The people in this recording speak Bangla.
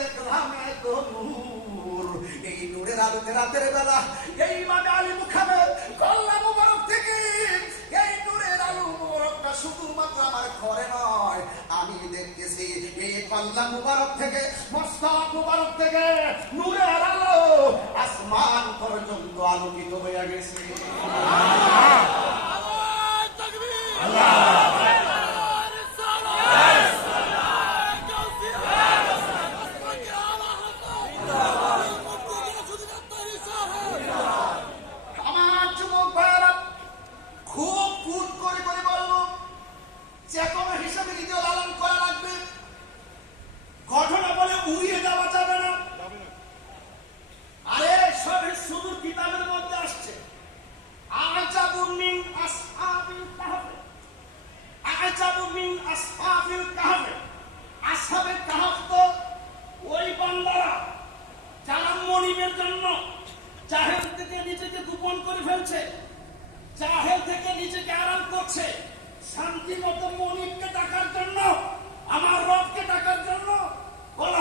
দেখলাম এক নূর। এই নূরের আলোতে রাতের বেলা এই ইমামে আলী মুখামের কল্লা মুবারক থেকে এই নূরের আলো মুবারকটা শুধুমাত্র আমার ঘরে নয়, আমি দেখতেছি এই কল্লা মুবারক থেকে, মস্তক মুবারক থেকে নূরের আলো আসমান পর্যন্ত আলোকিত হয়ে গেছে। শান্তি মতো মনিবকে ডাকার জন্য, আমার রবকে ডাকার জন্য বলা